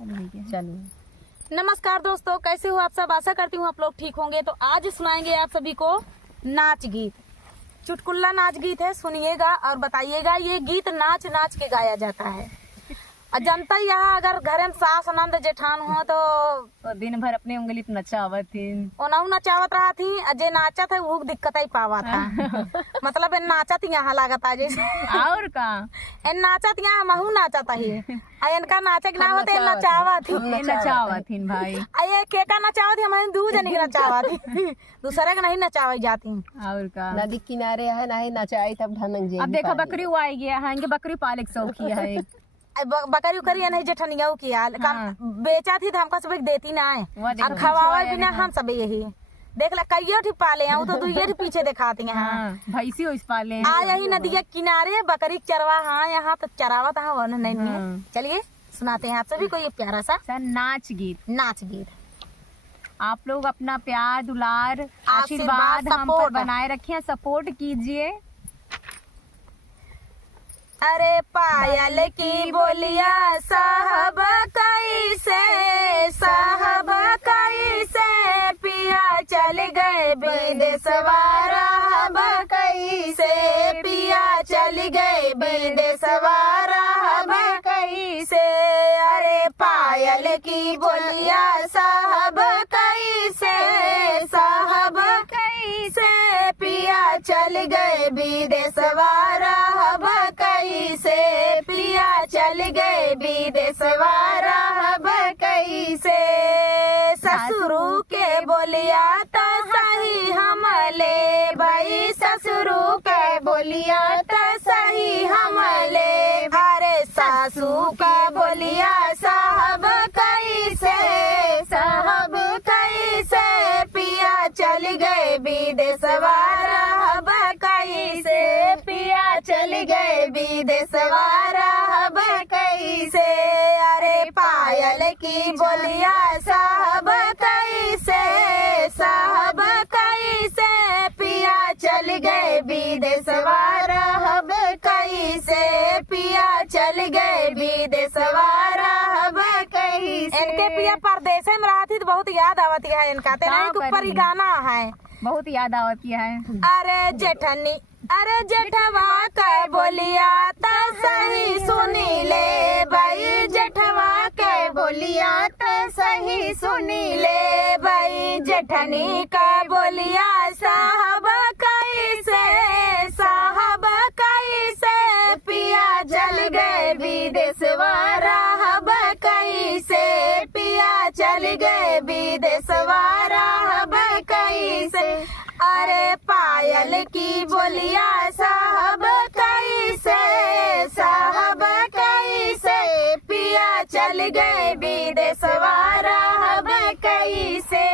चलिए। नमस्कार दोस्तों, कैसे हो आप सब? आशा करती हूँ आप लोग ठीक होंगे। तो आज सुनाएंगे आप सभी को नाच गीत। चुटकुल्ला नाच गीत है, सुनिएगा और बताइएगा। ये गीत नाच नाच के गाया जाता है। और जनता यहाँ अगर घर में सास नंद जेठान हो तो दिन भर अपनी उंगली पे नचावत थी, ओनहु नचावत रहा थी। जे नाचत है वो दिक्कत ही पावा था। मतलब नाचत यहाँ लागत है जैसे और का नाचत यहाँ महू नाचत ही। इनका नाचक ना होते नचावत नचावत थी भाई। ये केका नचावत ही, हमारे दू जनी के नचावत ही। दूसरे के नहीं नचावे जाती। और का नदी किनारे है नहीं नचाई तब ढनक जे। अब देखो बकरी वो आई गया है, बकरी पाले के शौकी है। बकरी उकरी नहीं जेठनिया किया बेचा थी तो हमको सब देती ना है। और खवावा बिना हम सब यही देख ला कईयो ठी पाले हैं, तो दुइये ठी पीछे दिखाती हैं। भैंसी उस पाले आ यही नदिया किनारे बकरी चरवा। हाँ यहाँ तो चरावत है नहीं। चलिए सुनाते हैं आप सभी को ये प्यारा सा नाच गीत। आप लोग अपना प्यार दुलार आशीर्वाद हम पर बनाए रखिए, सपोर्ट कीजिए। अरे पायल की बोलिया साहब कैसे, साहब कैसे पिया चल गए विदेशवारा। कैसे पिया चल गए विदेशवारा कैसे। अरे पायल की बोलिया साहब कैसे, साहब कैसे पिया चल गए विदेशवारा कैसे। पिया चल गए विदेशवारा कैसे। ससुरु के बोलिया तो सही हम ले भाई, ससुरु के बोलिया तो सही हम ले। अरे सासू के बोलिया साहब कैसे, साहब कैसे पिया चल गए विदेशवारा कैसे। पिया चल गए विदेशवारा कैसे। अरे पायल की बोलिया साहब कैसे, साहब कैसे पिया चल गए विदेशवारा कैसे। पिया चल गए विदेशवारा कैसे। इनके पिया परदेश में रहा थी तो बहुत याद आवती है इनका। तेरा ऊपर ही गाना है, बहुत याद आवती है। अरे जेठनी, अरे जेठवा के बोलिया तो सही सुनी ले भाई। जेठवा के बोलिया तो सही सुनी ले भाई। जेठनी के बोलिया साहब कैसे, साहब कैसे पिया चल गए विदेशवारा कैसे। पिया चल गए विदेशवारा कैसे। अरे पायल की बोलिया साहब कैसे, साहब कैसे पिया चल गए विदेशवारा कैसे।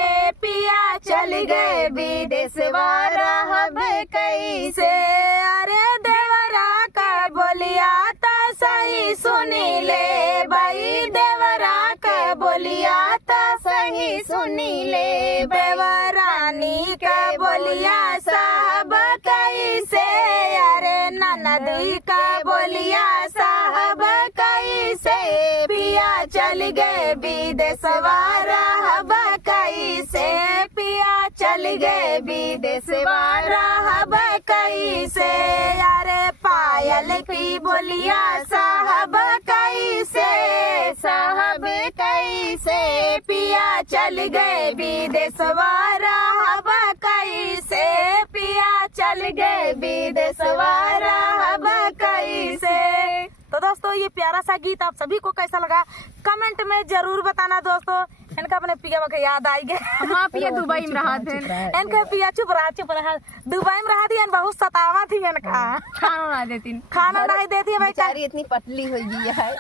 पिया चल गए विदेशवारा कैसे। अरे देवरा का बोलिया तो सही सुनी ले भाई। देवरा का बोलिया तो सही सुनी ले। देवरानी का बोलिया साहब कैसे। अरे ननदी का बोलिया साहब कैसे पिया चल गए विदेशवारा कैसे। पिया चल गए विदेशवारा कैसे। अरे पायल की बोलिया साहब कैसे, साहब कैसे पिया चल गए विदेशवारा कैसे। पिया चल गए विदेशवारा कैसे। तो दोस्तों ये प्यारा सा गीत आप सभी को कैसा लगा कमेंट में जरूर बताना दोस्तों। इनका अपने पिया के याद आई गए। हम पिया दुबई में रहा थे। इनका पिया चुप रहा दुबई में रहा थी। बहुत सतावा थी इनका। खाना ना देती, खाना नहीं देती है बेचारी। इतनी पतली हो गई है।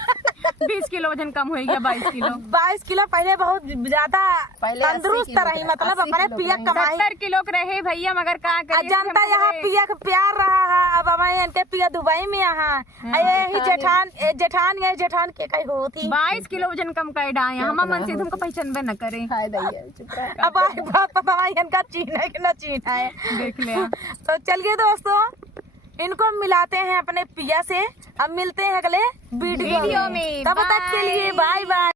20 किलो वजन कम हो गया, 22 किलो। 22 किलो पहले बहुत ज्यादा तंदुरुस्त रही। मतलब हमारे पिया कमाई 70 किलो के रहे भैया, मगर का करिए। जनता यहाँ पिया का प्यार रहा है। अब हमारे इनके पिया दुबई में यहाँ यही जेठान के कई होती 22 किलो वजन कम कर डाए। हम मन से तुमको पहचानबे न करे। अब इनका चीन है कि न चीन है देख लिया। तो चलिए दोस्तों इनको मिलाते हैं अपने पिया से। अब मिलते हैं अगले वीडियो में। तब तक के लिए बाय बाय।